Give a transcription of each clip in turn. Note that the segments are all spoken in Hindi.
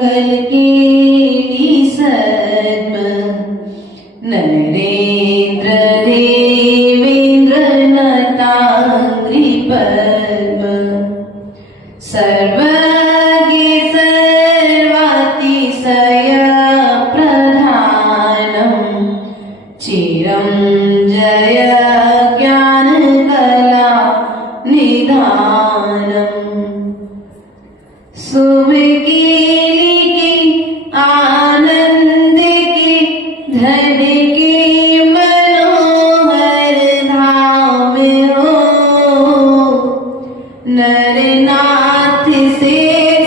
मंगल के सर्व नरेंद्र देवेंद्र नतांग्रि पर्व सर्वज्ञ सर्वातिशय प्रधानम चिरं जय ज्ञान कला निधानम सुमकीली की आनंद की धन की मनोहर धाम हो नरनाथ से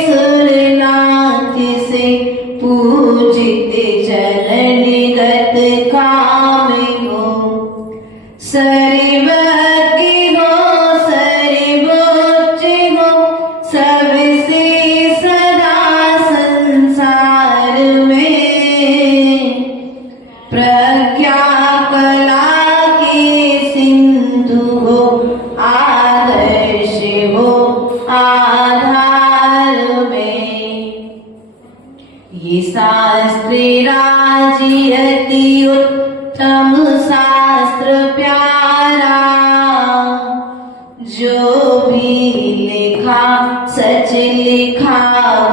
सुरनाथ से पूजित चरण गत काम हो सर्वज्ञ हो सर्वोच्च हो सबसे सदा संसार में प्रज्ञा कला के सिंधु हो आदर्श हो आधार में ये शास्त्र राजी अति उत्तम शास्त्र प्यारा जो भी लिखा सच लिखा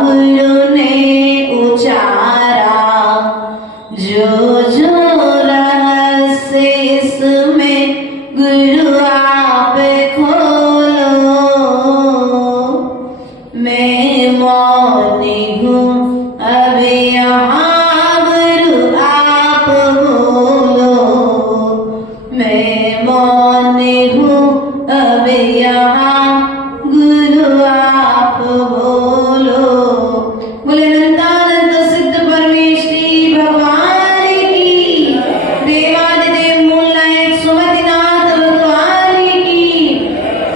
गुरु ने उचारा जो जो रहस्य इसमें गुरु आप खोलो मैं मौन हूँ अब यहाँ गुरु आप बोलो मैं मौन हूँ अब यहाँ गुरु आप बोलो बोले नंदानंद सिद्ध परमेश्वरी भगवान की देवादिदेव मूल नायक सुमतिनाथ भगवान की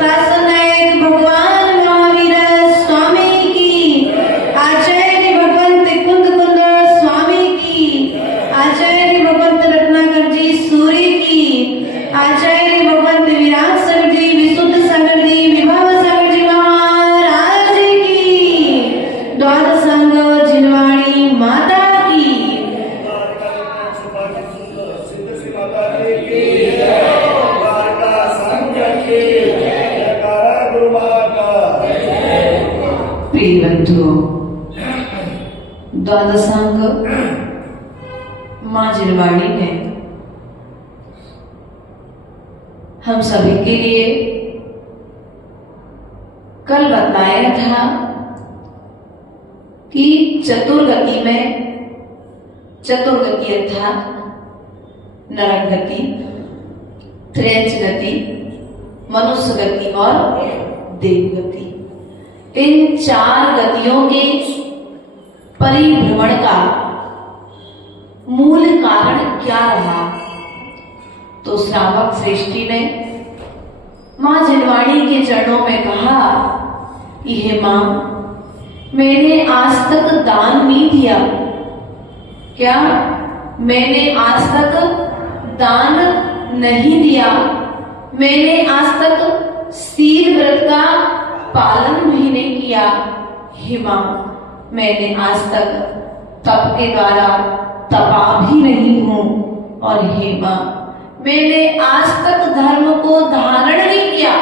शासन नायक भगवान महावीर स्वामी की आचार्य भगवंत कुंद कुंद स्वामी की आचार्य भगवंत रत्नाकर जी सूर्य की आचार्य भगवंत विराट सागर जी विशुद्ध सागर जी विभव सागर जी महाराज की द्वादश संघ जिनवाणी माता की प्रिय बंधुओं द्वादश संघ मां जिनवाणी ने हम सभी के लिए कल बताया था कि चतुर्गति में चतुर्गति अर्थात नरक गति त्रेंच गति मनुष्य गति और देव गति इन चार गतियों के परिभ्रमण का मूल कारण क्या रहा तो श्रावक श्रेष्ठी ने मां जिनवाणी के चरणों में कहा कि हे मां मैंने आज तक दान नहीं दिया क्या मैंने आज तक दान नहीं दिया मैंने आज तक शील व्रत का पालन भी नहीं किया हे मां मैंने आज तक तप के द्वारा तपा भी नहीं हूं और हे मां मैंने आज तक धर्म को धारण नहीं किया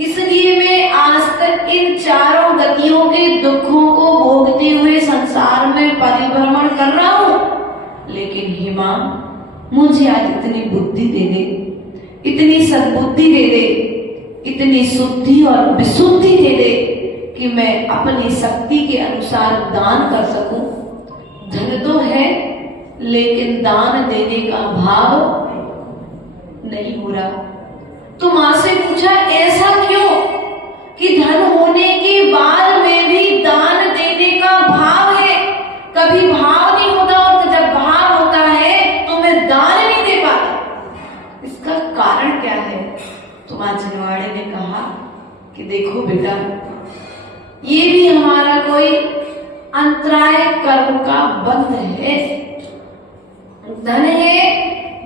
इसलिए मैं आज तक इन चारों गतियों के दुखों को भोगते हुए संसार में परिभ्रमण कर रहा हूं लेकिन हे मां मुझे आज इतनी बुद्धि दे दे इतनी सद्बुद्धि दे दे इतनी शुद्धि और विशुद्धि दे दे कि मैं अपनी शक्ति के अनुसार दान कर सकूं धन तो है लेकिन दान देने का भाव नहीं हो रहा तो मां से पूछा ऐसा क्यों कि धन होने के बाद में भी दान देने का भाव है कभी भाव नहीं होता और जब भाव होता है तो मैं दान नहीं दे पाता इसका कारण क्या है तो मां जिनवाणी ने कहा कि देखो बेटा ये भी हमारा कोई अंतराय कर्म का बंध है धन है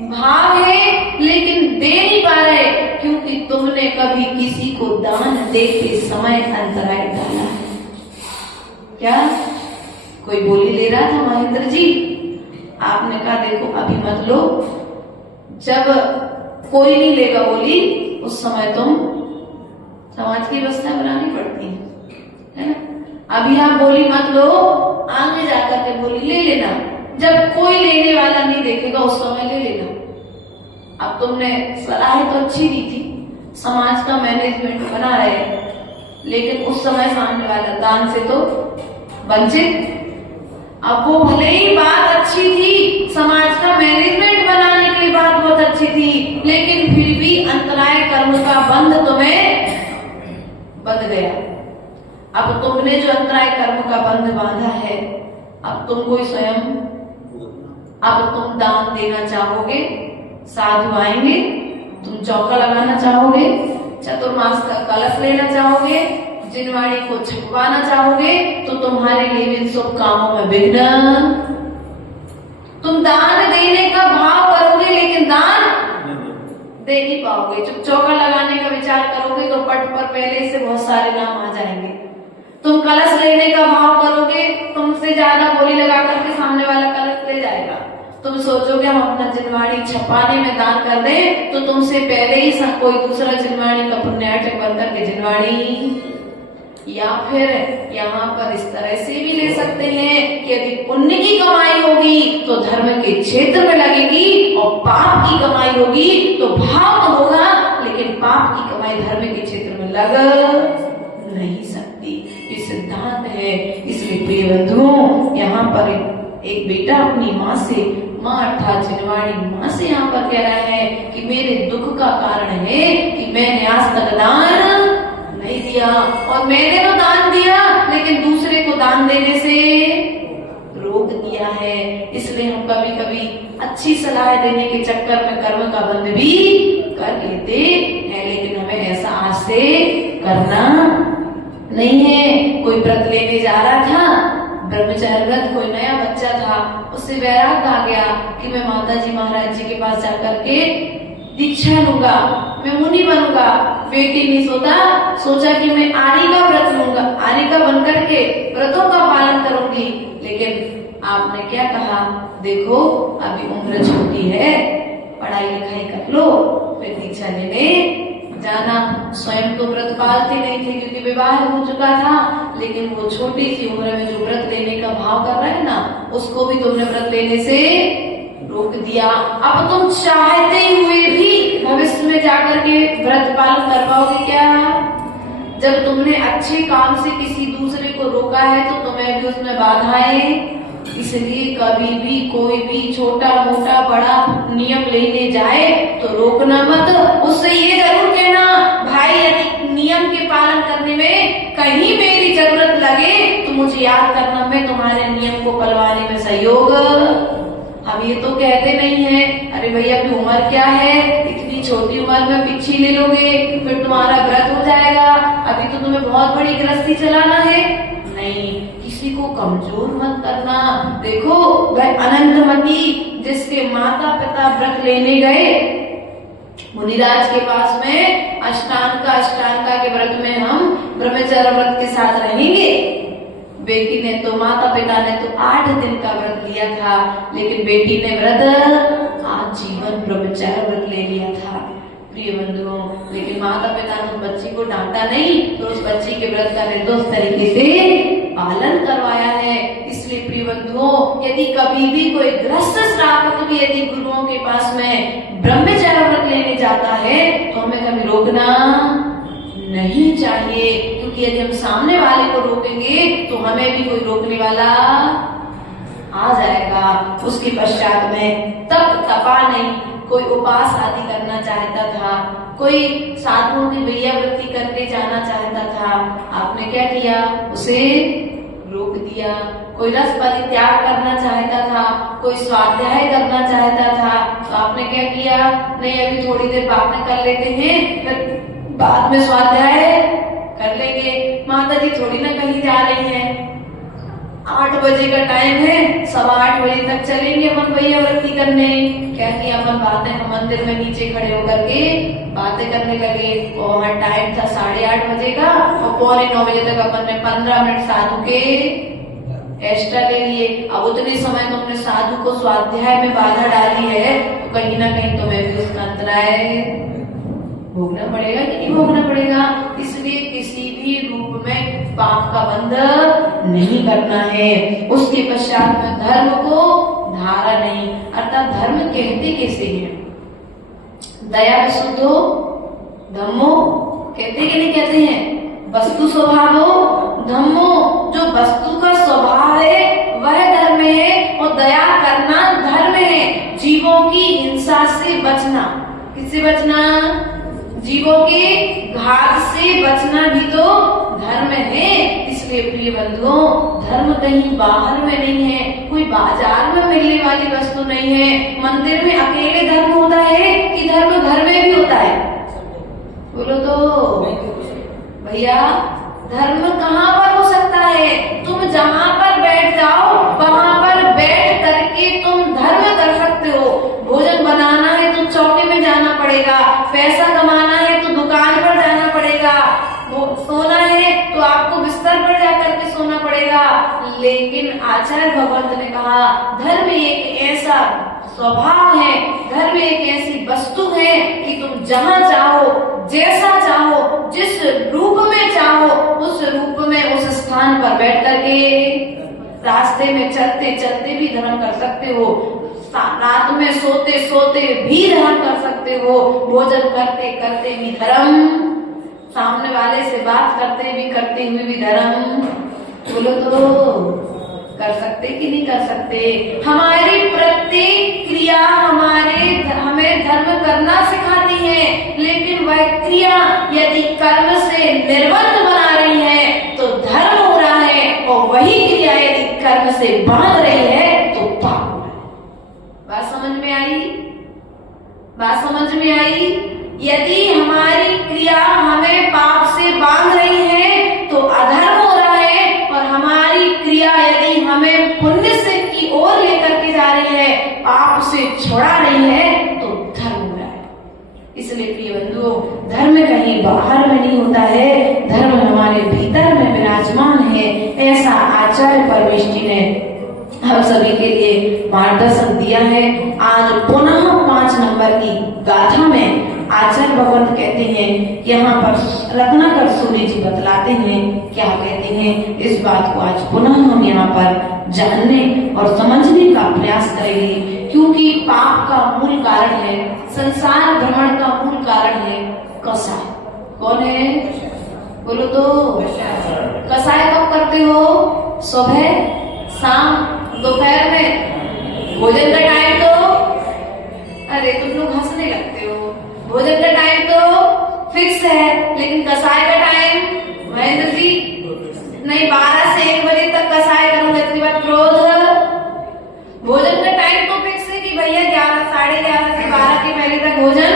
भाव है लेकिन दे नहीं पा रहे क्योंकि तुमने कभी किसी को दान देते समय अंतराय डाला क्या कोई बोली ले रहा था महेंद्र जी, आपने कहा देखो अभी मत लो, जब कोई नहीं लेगा बोली उस समय तुम समाज की व्यवस्था बनानी पड़ती है ना। अभी आप बोली मत लो, आगे जाकर के बोली ले लेना, जब कोई लेने वाला नहीं देखेगा उस समय ले लेना। अब तुमने सलाह तो अच्छी दी थी, समाज का मैनेजमेंट बना रहे, लेकिन उस समय सामने वाला दान से तो वंचित। अब वो भले ही बात अच्छी थी, समाज का मैनेजमेंट बनाने के लिए बात बहुत अच्छी थी, लेकिन फिर भी अंतराय कर्म का बंध तुम्हें बंध गया। अब तुमने जो अंतराय कर्म का बंध बांधा है, अब तुम कोई स्वयं, अब तुम दान देना चाहोगे, साधु आएंगे, तुम चौका लगाना चाहोगे, चतुर्मास का कलश लेना चाहोगे, जिनवाणी को छपवाना चाहोगे, तो तुम्हारे लिए इन शुभ कामों में विघ्न। तुम दान देने का भाव करोगे लेकिन दान दे नहीं पाओगे। जब चौका लगाने का विचार करोगे तो पट पर पहले से बहुत सारे नाम आ जाएंगे। तुम कलश लेने का भाव करोगे, तुमसे ज्यादा बोली लगा करके सामने वाला कलश ले जाएगा। तुम सोचोगे हम अपना जिनवाणी छपाने में दान कर दें, तो तुमसे पहले ही कोई दूसरा जिनवाणी का पुण्यार्चक बनकर के जिनवाणी। या फिर यहाँ पर इस तरह से भी ले सकते हैं कि यदि पुण्य की कमाई होगी तो धर्म के क्षेत्र में लगेगी, और पाप की कमाई होगी तो भाव तो होगा, लेकिन पाप की कमाई धर्म के क्षेत्र में लग नहीं सकती। ये सिद्धांत है। इसलिए प्रिय बंधुओं, यहाँ पर एक बेटा अपनी माँ से, माँ अर्थात जिनवाणी माँ से यहाँ पर कह रहा है कि मेरे दुख का कारण है कि मैंने आज तक दान नहीं दिया, और मैंने तो दान दिया लेकिन दूसरे को दान देने से रोक दिया है। इसलिए हम कभी कभी अच्छी सलाह देने के चक्कर में कर्म का बंध भी कर लेते हैं, लेकिन हमें ऐसा आज से करना नहीं है। कोई व्रत लेने जा रहा था, ब्रह्मचार्य व्रत, कोई नया बच्चा था, उससे वैराग आ गया कि मैं माता जी महाराज जी के पास जाकर के दीक्षा लूंगा, मैं मुनि बनूंगा। बेटी ने सोचा कि मैं आर्य का व्रत लूंगा, आर्य का बनकर के व्रतों का पालन करूंगी। लेकिन आपने क्या कहा, देखो अभी उम्र छोटी है, पढ़ाई लिखाई कर लो, फिर दीक्षा लेने जाना। स्वयं तो व्रत पालते नहीं थे क्योंकि विवाह हो चुका था, लेकिन वो छोटी सी उम्र में जो व्रत लेने का भाव कर रहा है ना, उसको भी तुमने व्रत लेने से रोक दिया। अब तुम चाहते हुए भी भविष्य में जाकर के व्रत पालन कर पाओगे क्या? जब तुमने अच्छे काम से किसी दूसरे को रोका है तो तुम्हें भी उसमें बाधाएं। इसलिए कभी भी कोई भी छोटा मोटा बड़ा नियम लेने जाए तो रोकना मत, उससे ये जरूर कहना भाई यदि नियम के पालन करने में कहीं मेरी जरूरत लगे तो मुझे याद करना, मैं तुम्हारे नियम को पलवाने में सहयोग। अब ये तो कहते नहीं है अरे भैया अभी उम्र क्या है, इतनी छोटी उम्र में पिच्छी ले लोगे फिर तुम्हारा व्रत हो जाएगा, अभी तो तुम्हें बहुत बड़ी गृहस्थी चलाना है। नहीं, किसी को कमजोर मत करना। देखो वह अनंतमती जिसके माता पिता व्रत लेने गए मुनिराज के पास में, अष्टांगा के व्रत में हम ब्रह्मचर्य व्रत के साथ रहेंगे। बेटी ने तो, माता पिता ने तो 8 दिन का व्रत लिया था, लेकिन बेटी ने व्रत आजीवन ब्रह्मचर्य व्रत ले लिया था। प्रिय बंधुओं, लेकिन माता पिता ने उस बच्ची को डांटा नहीं, तो उस बच्ची के व्रत का निर्दोष तरीके से पालन करवाया है। इसलिए प्रिय बंधुओं, यदि कभी भी कोई गृहस्थ श्रावक भी यदि गुरुओं के पास में ब्रह्मचर्य व्रत लेने जाता है तो हमें कभी रोकना नहीं चाहिए, क्योंकि यदि हम सामने वाले को रोकेंगे तो हमें भी कोई रोकने वाला आ जाएगा। उसके पश्चात में तप तपा नहीं, कोई उपास आदि करना चाहता था, कोई साधुओं की वैयावृत्ति करके जाना चाहता था, आपने क्या किया, उसे रोक दिया। कोई रस परित्याग करना चाहता था, कोई स्वाध्याय करना चाहता था, तो आपने क्या किया, नहीं अभी थोड़ी देर बातें कर लेते हैं, फिर बाद में स्वाध्याय कर लेंगे। माता जी थोड़ी ना कहीं जा रही हैं, 8 बजे का टाइम है, 8:15 बजे तक चलेंगे अपन वैयावृत्ति करने। क्या किया अपन, बातें हम मंदिर में नीचे खड़े होकर के बातें करने लगे। और वहाँ टाइम था 8:30 बजे का, और 8:45 बजे तक अपन ने 15 मिनट साधु के एक्स्ट्रा ले लिए। अब उतने समय तुमने साधु को स्वाध्याय में बाधा डाली है तो कहीं ना कहीं तुम्हें भी उसका अंतराय भोगना पड़ेगा कि नहीं भोगना पड़ेगा। इसलिए किसी भी रूप में पाप का बंध नहीं करना है। उसके पश्चात में धर्म को धारा नहीं, अर्थात धर्म कहते कैसे हैं? दया विशुद्धो धम्मो कहते कि नहीं कहते हैं? वस्तु स्वभावो धम्मो, जो वस्तु का स्वभाव है वह धर्म है, और दया करना धर्म है। जीवों की हिंसा से बचना, किससे बचना? जीवों के घात से बचना भी तो धर्म है। इसलिए प्रिय बंधुओं, धर्म कहीं बाहर में नहीं है, कोई बाजार में मिलने वाली वस्तु नहीं है। मंदिर में अकेले धर्म होता है कि धर्म घर में भी होता है? बोलो तो भैया, धर्म कहाँ पर हो सकता है? तुम जहाँ पर बैठ जाओ वहाँ पर बैठ करके तुम धर्म कर सकते हो। भोजन बनाना है तो चौके में जाना पड़ेगा, पैसा कमाना है तो दुकान पर जाना पड़ेगा, सोना है तो आपको बिस्तर पर जाकर के सोना पड़ेगा। लेकिन आचार्य भगवंत ने कहा धर्म एक ऐसा स्वभाव है, धर्म एक ऐसी वस्तु है कि तुम जहाँ चाहो, जैसा चाहो, जिस रूप में चाहो उस रूप में, उस स्थान पर बैठ करके, रास्ते में चलते चलते भी धर्म कर सकते हो, रात में सोते सोते भी धर्म कर सकते हो, भोजन करते करते भी धर्म, सामने वाले से बात करते हुए भी धर्म। बोलो तो कर सकते कि नहीं कर सकते? हमारी प्रत्येक क्रिया हमें धर्म करना सिखाती है, लेकिन वह क्रिया यदि कर्म से निर्बंध बना रही है तो धर्म हो रहा है, और वही क्रिया यदि कर्म से बांध रही है तो पाप हो रहा है। बात समझ में आई? बात समझ में आई? यदि हमारी क्रिया हमें पाप से बांध रही है तो अधर्म हो रहा है, और हमारी क्रिया यदि हमें पुण्य से की ओर लेकर के जा रही है, पाप से छुड़ा रही है तो धर्म हो रहा है। इसलिए प्रिय बंधुओं, धर्म कहीं बाहर में नहीं होता है, धर्म हमारे भीतर में विराजमान है। ऐसा आचार्य परमेष्ठी ने हम सभी के लिए मार्गदर्शन दिया है। आज पुनः 5 नंबर की गाथा में आचार्य भगवंत कहते हैं, यहाँ पर रत्नाकर सूर्य जी बतलाते हैं, क्या कहते हैं, इस बात को आज पुनः हम यहाँ पर जानने और समझने का प्रयास करेंगे। क्योंकि पाप का मूल कारण है, संसार भ्रमण का मूल कारण है कसाय। कौन है? बोलो तो। कसाय कब करते हो? सुबह, शाम, दोपहर में। भोजन का टाइम तो, अरे तुम लोग हंसने लगते हो, भोजन का टाइम तो फिक्स है, लेकिन कसाय का टाइम महेंद्र जी नहीं, 12 से 1 बजे तक कसाय करूंगा, इसके बाद क्रोध। भोजन का टाइम तो फिक्स है कि भैया 11, साढ़े 11 से 12 के पहले तक भोजन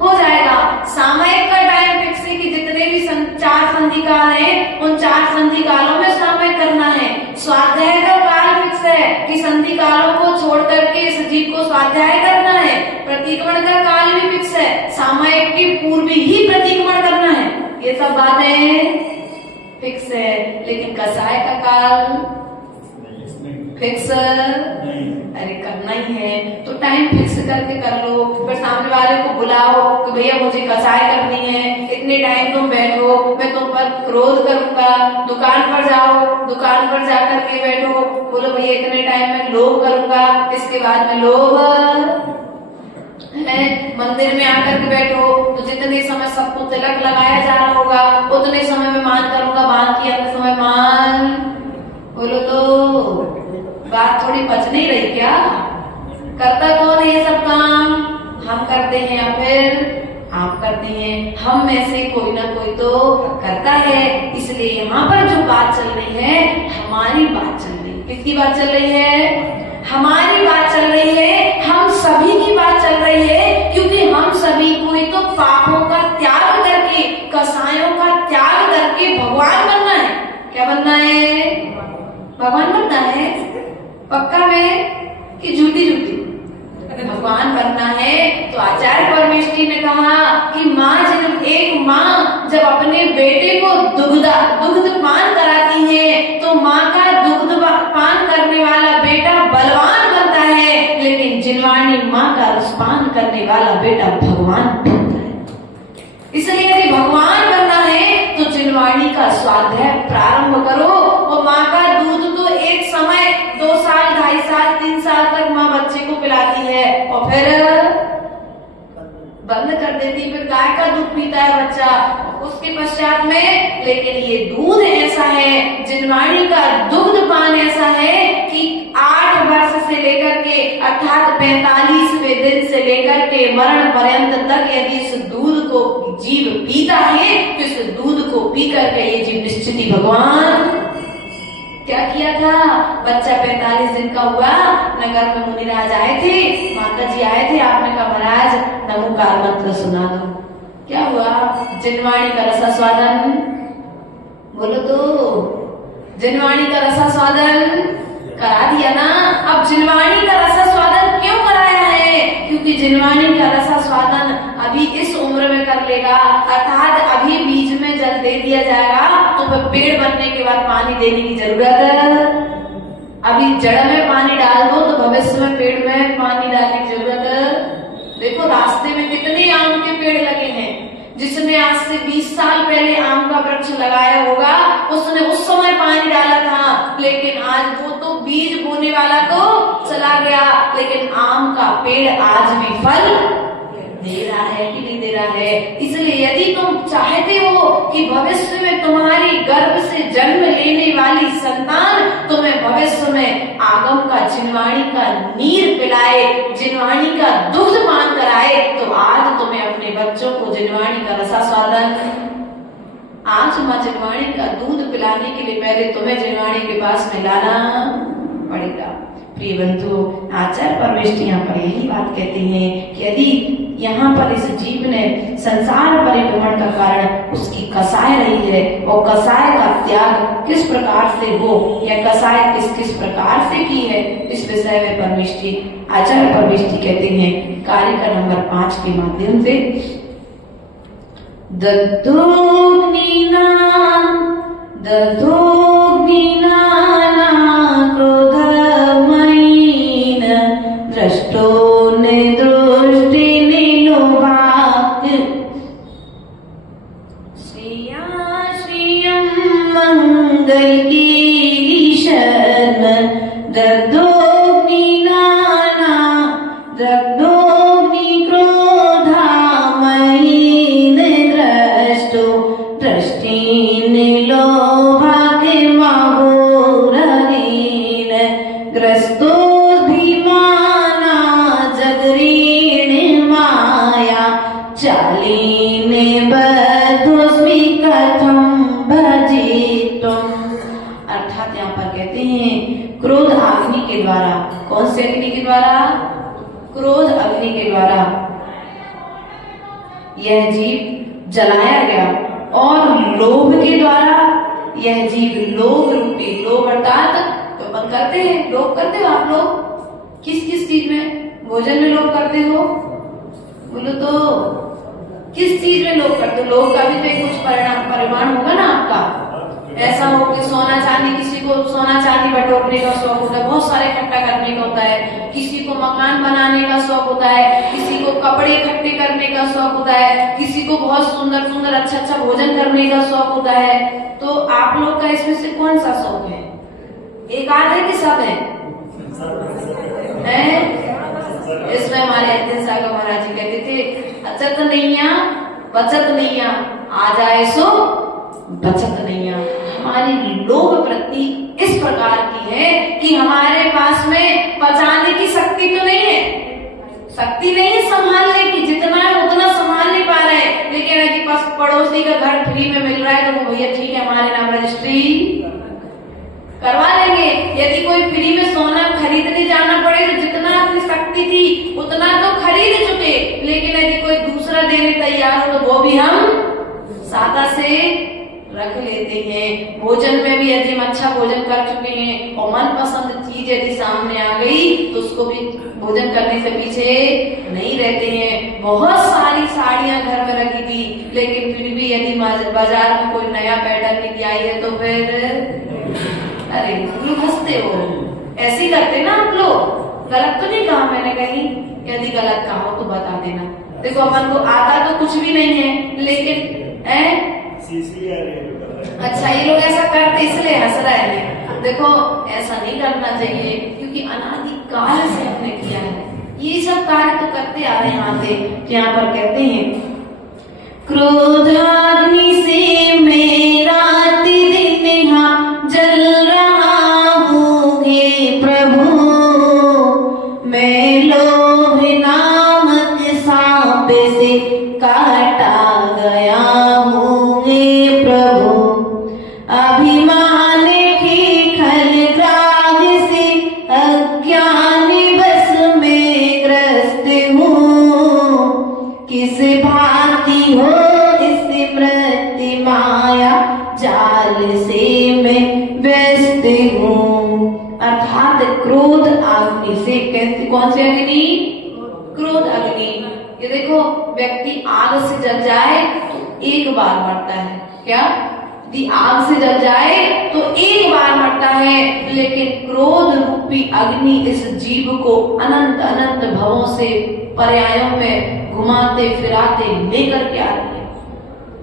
हो जाएगा। सामयिक का टाइम फिक्स है कि जितने भी 4 संधि काल है उन 4 संधि कालों में सामयिक करना है। स्वाध्याय का काल फिक्स है कि संधि कालों को छोड़ करके इस जीव को स्वाध्याय करना है। प्रतिक्रमण का काल भी फिक्स है, सामयिक के पूर्व ही प्रतिक्रमण करना है। ये सब बातें फिक्स है, लेकिन कसाय का काल फिक्स अरे करना ही है तो टाइम फिक्स करके कर लो। फिर सामने वाले को बुलाओ कि भैया मुझे कसाय करनी है, इतने टाइम तुम बैठो, मैं तुम पर क्रोध करूंगा। दुकान पर जाओ, दुकान पर जाकर के बैठो, बोलो भैया इतने टाइम में लोभ करूंगा, इसके बाद में लोभ है। मंदिर में आकर के बैठो तो जितने समय सबको तिलक लगाया जा रहा होगा उतने समय में मान करूंगा, बाकी अन्य समय मान। बोलो तो बात थोड़ी बच नहीं रही क्या? करता कौन है ये सब काम? हम करते हैं या फिर आप करते हैं? हम में से कोई ना कोई तो करता है। इसलिए यहाँ पर जो बात चल रही है हमारी बात चल रही है। किसकी बात चल रही है? हमारी बात चल रही है, हम सभी की बात चल रही है, क्योंकि हम सभी को ही तो पापों का त्याग करके, कसायों का त्याग करके भगवान बनना है। क्या बनना है? भगवान बनना है। पक्का में कि झूठी झूठी? भगवान बनना है तो आचार्य परमेष्ठी ने कहा कि माँ जब एक माँ जब अपने बेटे को दुग्ध पान कराती है तो माँ का दुग्ध बंद कर देती, फिर गाय का दूध पीता है बच्चा, उसके पश्चात में। लेकिन ये दूध ऐसा है, जिनवाणी का दुग्ध पान ऐसा है कि 8 वर्ष से लेकर के अर्थात 45वें दिन से लेकर के मरण पर्यंत तक यदि इस दूध को जीव पीता है तो इस दूध को पी करके ये जीव निश्चित भगवान क्या किया था। बच्चा 45 दिन का हुआ, नगर में मुनिराज आए थे, माता जी आए थे, आपने कहा महाराज नमोकार मंत्र सुना दो। क्या हुआ? जिनवाणी का रसास्वादन, बोलो तो, जिनवाणी का रसास्वादन करा दिया ना। अब जिनवाणी का रसास्वादन क्यों कराया है? क्योंकि जिनवाणी का रसास्वादन अभी इस उम्र में कर लेगा, अर्थात अभी बीज में जल दे दिया जाएगा तो फिर पेड़ बनने के बाद पानी देने की जरूरत है। अभी जड़ में पानी डाल दो तो भविष्य में पेड़ में पानी डालने की जरूरत है। देखो रास्ते में कितने आम के पेड़ लगे हैं, जिसने आज से 20 साल पहले आम का वृक्ष लगाया होगा उसने उस समय पानी डाला था, लेकिन आज वो तो बीज बोने वाला तो चला गया, लेकिन आम का पेड़ आज भी फल दे रहा है कि नहीं दे रहा है। इसलिए यदि तुम चाहते हो कि भविष्य में तुम्हारी गर्भ से जन्म लेने वाली संतान तुम्हें भविष्य में आगम का जिनवाणी का नीर पिलाए, जिनवाणी का दुग्ध पान कराए, तो आज तुम्हें अपने बच्चों को जिनवाणी का रसास्वादन, आज माँ जिनवाणी का दूध पिलाने के लिए पहले तुम्हें जिनवाणी के पास में लाना पड़ेगा। प्रिय बंधु, आचार्य परमेष्ठ यहाँ पर यही बात कहते हैं कि यदि यहाँ पर इस जीव ने संसार परिभ्रमण का कारण उसकी कसाय रही है, और कसाय का त्याग किस प्रकार से हो या कसाय किस किस प्रकार से की है, इस विषय में परमेष्ठी आचार्य परमेष्ठी कहते हैं कारिका नंबर 5 के माध्यम से। दद्धोग्निना क्रोधमयीन दृष्टो निदृष्टि निलोभाक् श्रियं मंगल कीर्षण दद्धोग्निना क्रोधमयीन दृष्टो दृष्टि निलोभाक् महोरहीन ग्रस्तो भीमाना जगरीण माया चालीने बद्धोस्मि कथम भजितुम। अर्थात यहाँ पर कहते हैं क्रोध अग्नि के द्वारा, कौन से अग्नि के द्वारा? क्रोध अग्नि के द्वारा यह जीव जलाया गया, और लोभ के द्वारा यह जीव लोभ रूपी, लोभ अर्थात अपन करते हैं, लोभ करते हो आप लोग किस किस चीज में? भोजन में लोभ करते हो, बोलो तो, किस चीज में लोभ करते हो? लोभ का भी तो कुछ परिमाण होगा ना आपका। ऐसा हो कि सोना चांदी, किसी को सोना चांदी बटोरने का शौक होता है, बहुत सारे इकट्ठा करने का होता है, किसी को मकान बनाने का शौक होता है, किसी को कपड़े इकट्ठे करने का शौक होता है, किसी को बहुत सुंदर सुंदर अच्छा अच्छा भोजन करने का शौक होता है। तो आप लोग का इसमें से कौन सा शौक है? एक आध है कि सब है? इसमें हमारे अध्यक्ष सागर महाराज जी कहते थे अचत नैया बचत नैया, आ जाए सो बचत नैया। हमारी लोभ वृत्ति इस प्रकार की है कि हमारे पास में पचाने की शक्ति तो नहीं है, शक्ति नहीं है संभालने की, जितना है उतना संभाल नहीं पा रहे। लेकिन यदि पड़ोसी का घर फ्री में मिल रहा है तो वो भैया ठीक है हमारे नाम रजिस्ट्री करवा लेंगे। यदि कोई फ्री में सोना खरीदने जाना पड़े तो जितना अपनी शक्ति थी उतना तो खरीद चुके, लेकिन यदि कोई दूसरा देने तैयार हो तो वो भी हम सादा से रख लेते हैं। भोजन में भी यदि हम अच्छा भोजन कर चुके हैं और मनपसंद चीज यदि सामने आ गई तो उसको भी भोजन करने से पीछे नहीं रहते हैं। बहुत सारी साड़ियां घर में रखी थी, लेकिन फिर भी यदि बाजार में कोई नया पैटर्न निकल आई है तो फिर अरे लोग हंसते हो, ऐसे ही करते ना आप लोग। गलत तो नहीं कहा मैंने कहीं? यदि गलत कहा हो तो बता देना। देखो अपन को आता तो कुछ भी नहीं है, लेकिन अच्छा ये लोग ऐसा करते इसलिए हंस रहे हैं। देखो ऐसा नहीं करना चाहिए, क्योंकि अनादि काल से हमने किया है। ये सब कार्य तो करते आ रहे हैं आते। यहाँ पर कहते हैं क्रोधाग्नि से मेरा दिन यहाँ जल रहा हूँ हे प्रभु, मैं लोभ नामक सांप से काटा गया हूँ हे प्रभु, अभिमान की खल राग से अज्ञान बस में ग्रस्त हूँ, किस भांति हो स्मृति माया जाल से मैं व्यस्त हूँ। अर्थात क्रोध अग्नि से, कैसे, कौन सी अग्नि? क्रोध अग्नि। ये देखो, व्यक्ति आग से जल जाए तो एक बार मरता है। क्या? यदि आग से जल जाए तो एक बार मरता है, लेकिन क्रोध रूपी अग्नि इस जीव को अनंत अनंत भवों से पर्यायों में घुमाते फिराते लेकर के आ रही है।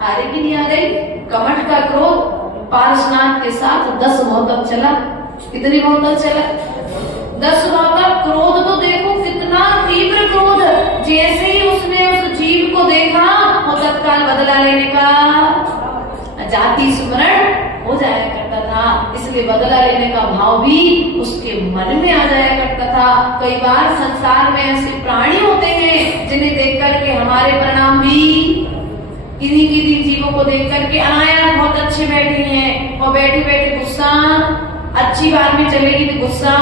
आ रही कि नहीं आ रही? कमठ का क्रोध पारसनाथ के साथ 10 भाव तक चला। कितनी भाव तक चला? 10 भाव तक। क्रोध तो देखो कितना तीव्र क्रोध, जैसे ही उसने उस जीव को देखा वो तत्काल बदला लेने का जाति स्मरण हो जाया करता था, इसलिए बदला लेने का भाव भी उसके मन में आ जाया करता था। कई बार संसार में ऐसे प्राणी होते हैं जिन्हें देख करके हमारे परिणाम भी, किन्हीं किन्हीं जीवों को देख करके अनायास बहुत अच्छे बैठे हैं और बैठे बैठे गुस्सा, अच्छी बात में चलेगी तो गुस्सा,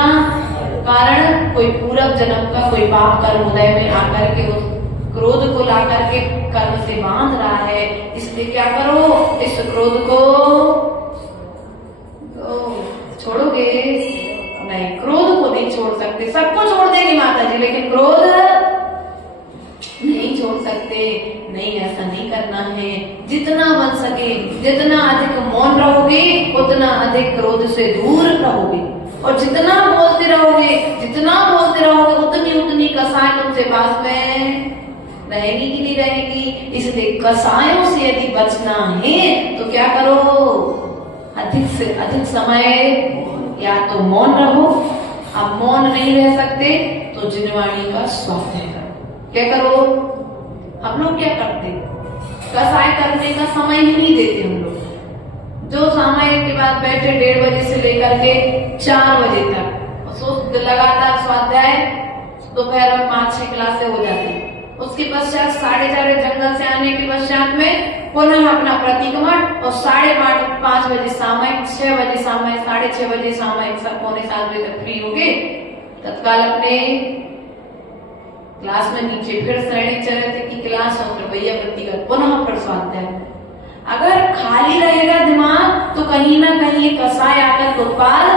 कारण कोई पूर्व जन्म का कोई पाप कर्म हृदय में आकर के उस क्रोध को ला करके कर्म से बांध रहा है। इसलिए क्या करो, इस क्रोध को तो छोड़ोगे नहीं, क्रोध को नहीं छोड़ सकते। सबको छोड़ देंगे माता जी, लेकिन क्रोध नहीं छोड़ सकते। नहीं, ऐसा नहीं करना है। जितना बन सके, जितना अधिक मौन रहोगे उतना अधिक क्रोध से दूर रहोगे, और जितना बोलते रहोगे, जितना बोलते रहोगे उतनी उतनी कसाय तुमसे पास में रहेगी कि नहीं रहेगी। इसलिए कसायों से यदि बचना है तो क्या करो, अधिक से अधिक समय या तो मौन रहो। अब मौन नहीं रह सकते तो जिनवाणी का स्वाध्याय करो। क्या करो? हम लोग क्या करते, कसाय करने का समय ही नहीं देते हम लोग। जो समय के बाद बैठे 1:30 बजे से लेकर के 4 बजे तक लगातार स्वाध्याय, दोपहर में 5-6 क्लासें हो जाती। उसके पश्चात 4:30 जंगल से आने के पश्चात में पुनः अपना प्रतिक्रमण, और 5:30 बजे सामयिक, 6 बजे सामयिक, 6:30 बजे सामयिक, 6:45 बजे तक फ्री हो गए। तत्काल अपने क्लास में नीचे फिर श्रेणी चरित्र की क्लास और फिर भैया प्रतिगत पुनः फिर स्वाध्याय। अगर खाली रहेगा दिमाग तो कहीं ना कहीं कसाय आकर उत्पाद,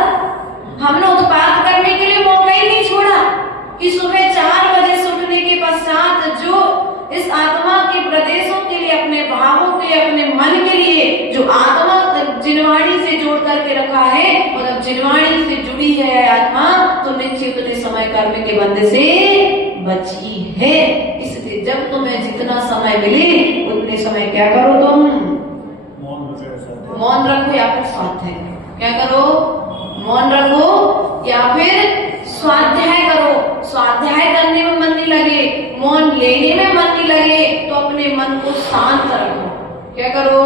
हमने उत्पाद करने के लिए मौका ही नहीं छोड़ा कि सुबह 4 बजे से उठने के पश्चात जो इस आत्मा के प्रदेशों के लिए, अपने भावों के लिए, अपने मन के लिए जो आत्मा जिनवाणी से जोड़ करके रखा है, और अब जिनवाणी से जुड़ी है आत्मा, तो निश्चित उतने समय कर्म के बंधन से बची है। इसलिए जब तुम्हें जितना समय मिले उतने समय क्या करो, तुम मौन रखो या फिर स्वाध्याय। क्या करो? मौन रखो या फिर स्वाध्याय करो। स्वाध्याय करने में मन नहीं लगे, मौन लेने में मन नहीं लगे, तो अपने मन को शांत रखो। क्या करो?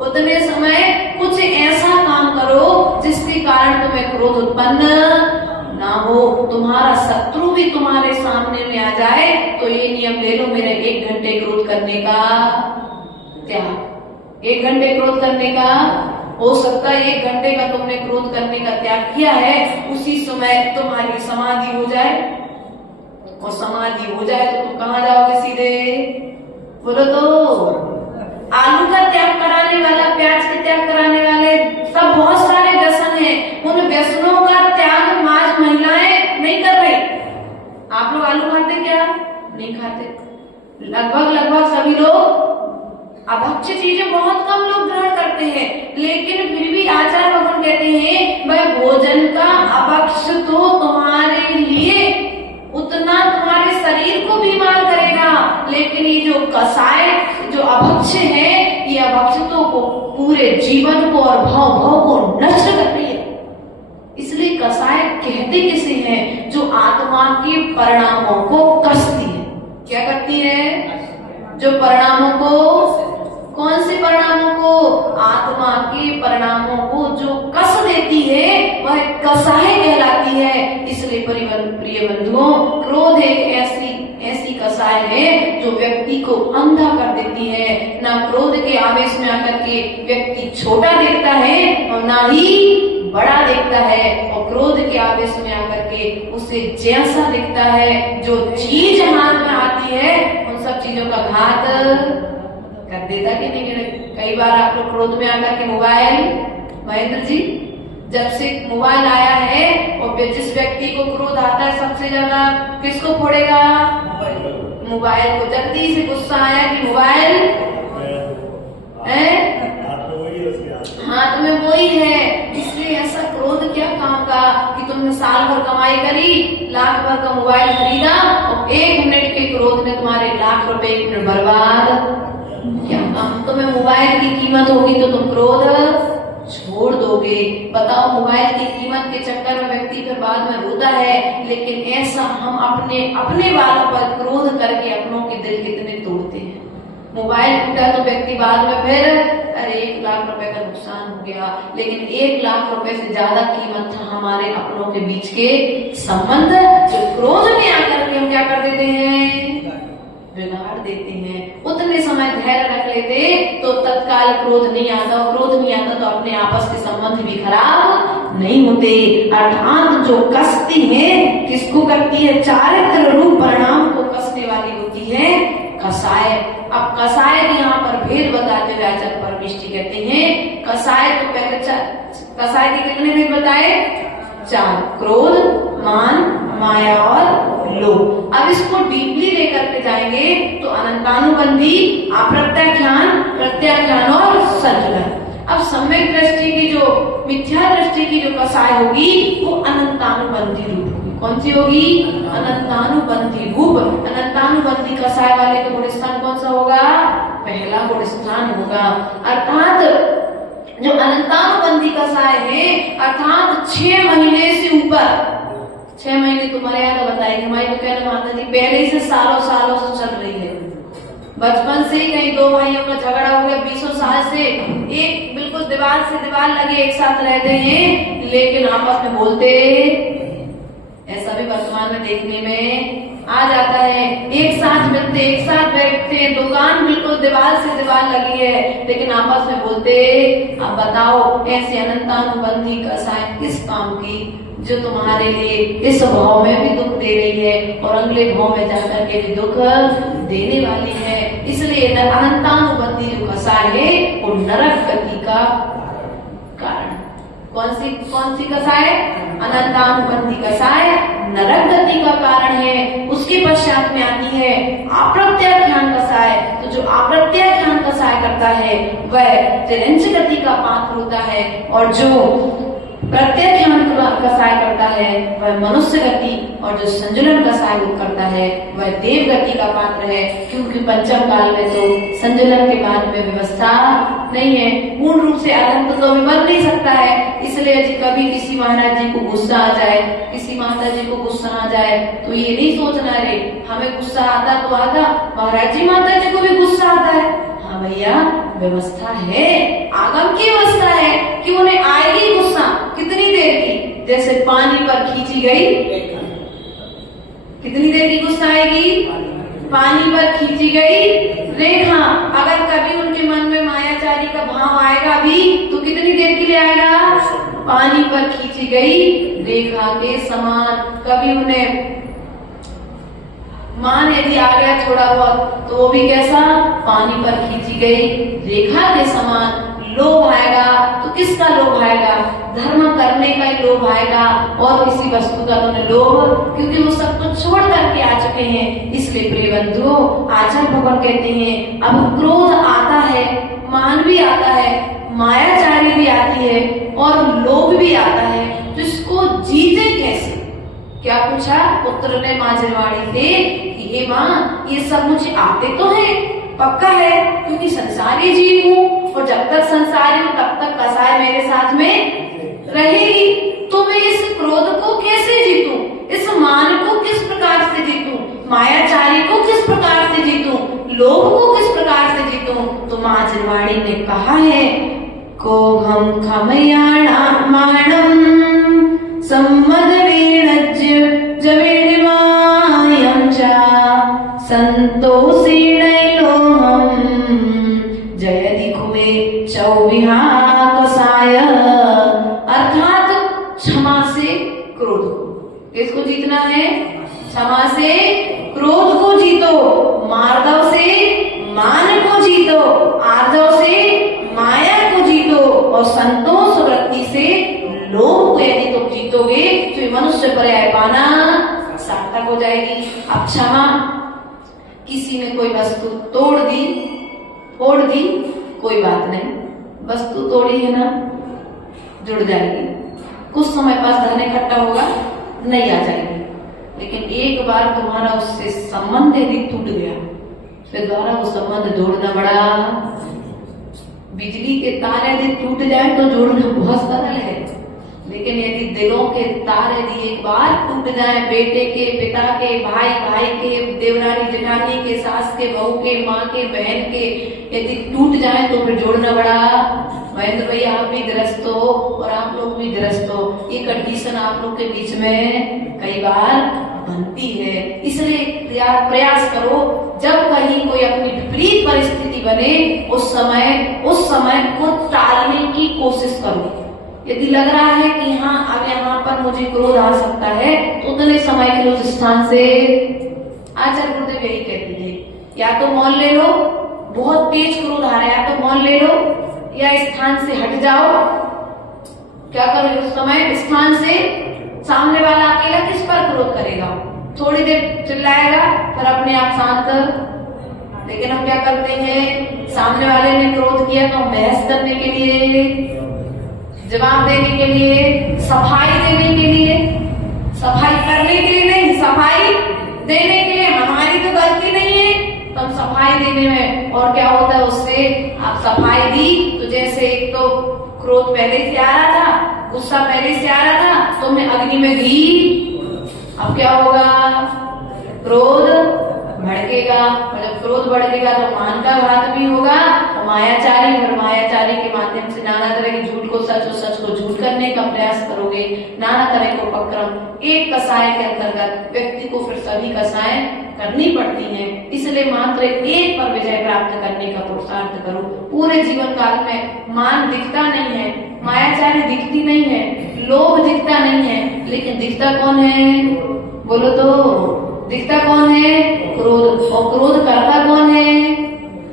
उतने समय कुछ ऐसा काम करो जिसके कारण तुम्हें क्रोध उत्पन्न ना हो। तुम्हारा शत्रु भी तुम्हारे सामने में आ जाए तो ये नियम ले लो, मेरा 1 घंटे क्रोध करने का त्याग। 1 घंटे क्रोध करने का, हो सकता है 1 घंटे का तुमने क्रोध करने का त्याग किया है, उसी समय तुम्हारी समाधि हो जाए, और समाधि हो जाए तो तुम कहाँ जाओगे सीधे? बोलो तो। आलू का त्याग कराने वाला, प्याज का त्याग कराने वाले, सब बहुत सारे व्यसन हैं। उन व्यसनों का त्याग आज महिलाएं नहीं कर रही। आप लोग आलू खाते क्या? नहीं खाते। लगभग सभी लोग अभक्ष्य चीजें बहुत कम लोग ग्रहण करते हैं, लेकिन फिर भी आचार्य भगवान कहते हैं वह भोजन का अभक्ष्य तो तुम्हारे लिए उतना तुम्हारे शरीर को बीमार करेगा, लेकिन ये जो कसाय, जो अभक्ष्य है, ये अभक्षतों को, पूरे जीवन को और भाव को नष्ट कर रही है। इसलिए कसाय कहते किसे हैं? जो आत्मा आत्मा के परिणामों को कसती है। क्या करती है? जो परिणामों को, कौन से परिणामों को? आत्मा के परिणामों को जो कस देती है वह कसाय कहलाती है। इसलिए प्रिय बंधुओं, क्रोध एक ऐसी कसाय है जो व्यक्ति को अंधा कर देती है। ना क्रोध के आवेश में आकर के व्यक्ति छोटा देखता है और ना ही बड़ा देखता है, और क्रोध के आवेश में आकर के उसे जैसा दिखता है, जो चीज हाथ में आती है उन सब चीजों का घात कर देता कि नहीं। कई बार आप लोग क्रोध में आकर के मोबाइल, महेंद्र जी, जब से मोबाइल आया है और जिस व्यक्ति को क्रोध आता है सबसे ज्यादा किसको फोड़ेगा? मोबाइल को। जल्दी से गुस्सा आया कि मोबाइल है, हाथ में वही है। इसलिए ऐसा क्रोध क्या काम का कि तुमने साल भर कमाई करी, लाख भर का मोबाइल खरीदा और 1 मिनट के क्रोध ने तुम्हारे लाख रुपए 1 मिनट बर्बाद। क्या काम? तुम्हें मोबाइल की कीमत होगी तो तुम क्रोध छोड़ दोगे। बताओ, मोबाइल की कीमत के चक्कर में व्यक्ति फिर बाद में रोता है, लेकिन ऐसा हम अपने वालों पर क्रोध करके अपनों के दिल कितने तोड़ते हैं। मोबाइल टूटा तो व्यक्ति बाद में फिर अरे 1 लाख रुपए का नुकसान हो गया, लेकिन 1 लाख रुपए से ज्यादा कीमत था हमारे अपनों के बीच के संबंध, जो क्रोध में आकर के हम क्या कर देते हैं? बिगाड़ देते हैं। उतने समय धैर्य रख लेते तो तत्काल क्रोध नहीं आता, और क्रोध नहीं आता तो अपने आपस के संबंध भी खराब नहीं होते। अर्थात जो कसती है, किसको करती है? चारित्र रूप परिणाम को कसने वाली होती है कसाय। अब कसाय के यहाँ पर भेद बताते हुए आचार्य परमेष्ठी कहते हैं, कसाय तो पहले कसाय के कितने भेद बताए? 4, क्रोध, मान, माया और लोभ। अब इसको डीपली लेकर के जाएंगे तो अनंतानुबंधी, अप्रत्याख्यान, प्रत्याख्यान और संचलन। अब सम्यक दृष्टि की जो मिथ्या दृष्टि की जो कसाय होगी वो अनंतानुबंधी रूप होगी। कौन सी होगी? अनंतानुबंधी रूप। अनंतानुबंधी कसाय वाले का गुण स्थान कौन सा होगा? पहला गुण स्थान होगा। अर्थात जो अनंतानुबंधी कसाय है, अर्थात 6 महीने से ऊपर, 6 महीने तो मर्यादा बताएगी हमारी तो कहना माता जी पहले से सालों से चल रही है। बचपन से ही कहीं 2 भाइयों का झगड़ा हो गया, 20 साल से एक बिल्कुल दीवार से दीवार लगे एक साथ रहते हैं, लेकिन आपस में बोलते, ऐसा भी वर्तमान में देखने में आ जाता है। एक साथ मिलते, एक साथ बैठते, दुकान बिल्कुल दीवार से दीवार लगी है, लेकिन आपस में बोलते। अब बताओ, ऐसे अनंतानुबंधी कसाय किस काम की, जो तुम्हारे लिए इस भाव में भी दुख दे रही है और अगले भाव में जाकर के भी दुख देने वाली है। इसलिए अनंतानुबंधी जो कसाय है वो नरक गति का कारण। कौन सी कसाय? अनंतानुबंधी कसाय नरक गति का कारण है। उसके पश्चात में आती है अप्रत्याख्यान कसाय। तो जो अप्रत्याख्यान कसाय करता है वह तिरंज गति का पात्र होता है, और जो प्रत्याख्यान कसाय करता है वह मनुष्य गति, और जो संजुलन कसाय करता है वह देव गति का पात्र है। क्योंकि पंचम काल में तो संजुलन के बाद में व्यवस्था नहीं है, पूर्ण रूप से अनंत तो मर नहीं सकता है। इसलिए कभी किसी महाराज जी को गुस्सा आ जाए, किसी माता जी को गुस्सा आ जाए, तो ये नहीं सोचना रे हमें गुस्सा आता तो आता, महाराज जी माता जी को भी गुस्सा आता है। हाँ भैया, व्यवस्था है, आगम की व्यवस्था है कि उन्हें आएगी गुस्सा। कितनी देर की? जैसे पानी पर खींची गई, कितनी देर की गुस्सा आएगी? पानी पर खींची गई रेखा। अगर कभी उनके मन में मायाचारी का भाव आएगा भी तो कितनी देर के लिए आएगा? पानी पर खींची गई रेखा के समान। कभी उन्हें मान यदि आ गया थोड़ा बहुत तो वो भी कैसा? पानी पर खींची गई रेखा के समान। लोभ आएगा तो किसका लोभ आएगा? धर्म करने का ही लोभ आएगा, और किसी वस्तु का तो नहीं लोभ, क्योंकि वो सब कुछ छोड़ करके आ चुके हैं। इसलिए प्रिय बंधुओं, आचार्य भगवान कहते हैं अब क्रोध आता है, मान भी आता है, मायाचारी भी आती है और लोभ भी आता है। तो इसको जीते कैसे? क्या पूछा पुत्र ने माँ जनवाणी से कि हे माँ, ये सब मुझे आते तो है, पक्का है, क्योंकि संसारी जीव हूँ और जब तक संसारी हूँ तब तक कसाय मेरे साथ में रहेगी। तो मैं इस क्रोध को कैसे जीतूं, इस मान को सम्मदवीणज्य जवेणिमायं च संतोषेणैलोहम् जयति खुवे चौविहाकसाय। अर्थात क्षमा से क्रोध को, किसको जीतना है? क्षमा से क्रोध को जीतो, मार्दव से मान को जीतो, आर्दव से माया को जीतो और संतोष वृत्ति से लोभ को यदि तुम जीतोगे तो ये मनुष्य पर्याय पाना सार्थक हो जाएगी। अब क्षमा, किसी ने कोई वस्तु तोड़ दी, फोड़ दी, कोई बात नहीं, वस्तु तोड़ी है ना, जुड़ जाएगी, कुछ समय पास धन इकट्ठा होगा, नहीं आ जाएगी। लेकिन एक बार तुम्हारा उससे संबंध यदि टूट गया फिर दोबारा वो संबंध जोड़ना बड़ा। बिजली के तार यदि टूट जाए तो जोड़ना बहुत सरल है, लेकिन यदि दिलों के तार यदि एक बार टूट जाए, बेटे के, पिता के, भाई भाई के, देवरानी जेठानी के, सास के, बहू के, माँ के, बहन के यदि टूट जाए तो फिर जोड़ना बड़ा। महेंद्र भैया आप भी गृहस्थ हो और आप लोग भी गृहस्थ हो, ये कंडीशन आप लोग के बीच में कई बार बनती है। इसलिए प्रयास करो, जब कहीं कोई अपनी विपरीत परिस्थिति बने उस समय को टालने की कोशिश करो। यदि लग रहा है कि हाँ अब यहाँ पर मुझे क्रोध आ सकता है तो उतने समय के उस स्थान से, आचार्य गुरुदेव यही कहते थे, या तो मौन ले लो, बहुत तेज क्रोध आ रहा है, या तो मौन ले लो या स्थान से हट जाओ। क्या करो उस समय? स्थान से सामने वाला अकेला किस पर क्रोध करेगा? थोड़ी देर चिल्लाएगा फिर अपने आप शांत। लेकिन हम क्या करते हैं, सामने वाले ने क्रोध किया तो बहस करने के लिए, जवाब देने के लिए, सफाई देने के लिए, सफाई करने के लिए नहीं, सफाई देने के लिए। हमारी तो गलती नहीं है, तो हम सफाई देने में, और क्या होता है उससे, आप सफाई दी तो जैसे एक तो क्रोध पहले से आ रहा था, गुस्सा पहले से आ रहा था, तुमने अग्नि में घी, अब क्या होगा? क्रोध भड़केगा, मतलब क्रोध बढ़ेगा तो मान का घात भी होगा और मायाचारी, और मायाचारी के माध्यम से नाना तरह के झूठ को सच और सच को झूठ करने का प्रयास करोगे, नाना तरह के उपक्रम। एक कसाय के अंतर्गत व्यक्ति को फिर सभी कसाय करनी पड़ती हैं, इसलिए मात्र एक पर विजय प्राप्त करने का पुरुषार्थ करो। पूरे जीवन काल में मान दिखता नहीं है, मायाचारी दिखती नहीं है, लोभ दिखता नहीं है, लेकिन दिखता कौन है? बोलो तो, दिखता कौन है? क्रोध। और क्रोध करता कौन है?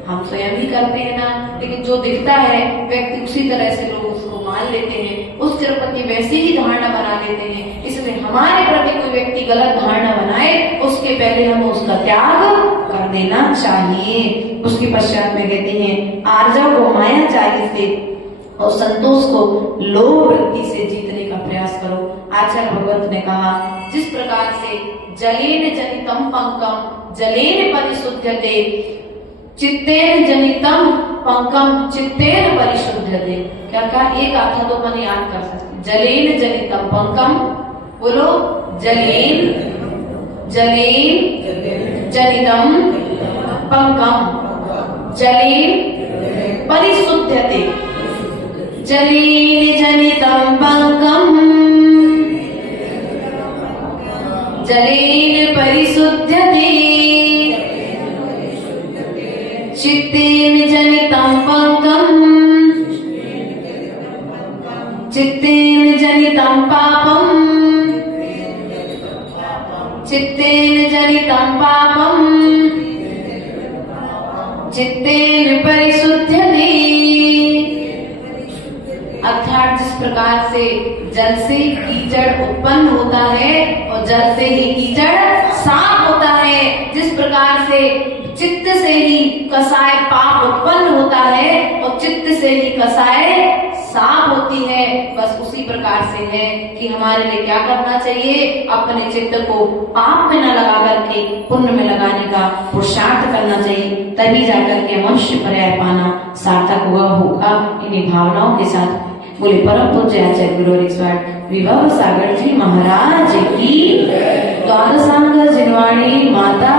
हम स्वयं ही करते हैं ना। लेकिन जो दिखता है व्यक्ति उसी तरह से लोग उसको मान लेते हैं, उसके प्रति वैसी ही धारणा बना लेते हैं। इसलिए हमारे प्रति कोई व्यक्ति गलत धारणा बनाए उसके पहले हमें उसका त्याग कर देना चाहिए। उसके पश्चात में कहते हैं, आर्जव को मायाचारी से और संतोष को लोभ वृत्ति से जीतने का प्रयास करो। आचार्य भगवत ने कहा, जिस प्रकार से जलेन जनितम पंकम जलेन परिशुद्धते, चित्तेन जनितम पंकम चित्तेन परिशुद्धते। क्या कहा? एक अर्थ तो मैंने याद कर सकते, जलेन जनितम पंकम, बोलो, जलेन जनितम पंकम जलेन परिशुद्धते, जलेन जनितम पंकम जलेन परिशुद्धते, चित्तेन जनितं पंकम चित्तेन जनितं पापम चित्तेन जनितं पापम चित्तेन परिशुद्धते। अर्थात जिस प्रकार से जल से कीचड़ उत्पन्न होता है और जल से ही कीचड़ साफ होता है, जिस प्रकार से चित्त से ही कसाय पाप उत्पन्न होता है और चित्त से ही कसाय साफ होती है, बस उसी प्रकार से है कि हमारे लिए क्या करना चाहिए? अपने चित्त को पाप में न लगा करके पुण्य में लगाने का पुरुषार्थ करना चाहिए, तभी जाकर के मनुष्य पर्याय पाना सार्थक हुआ होगा। इन्हीं भावनाओं के साथ बोले परम पूज्य आचार्य गुरु विभव सागर जी महाराज की द्वादशांग जिनवाणी माता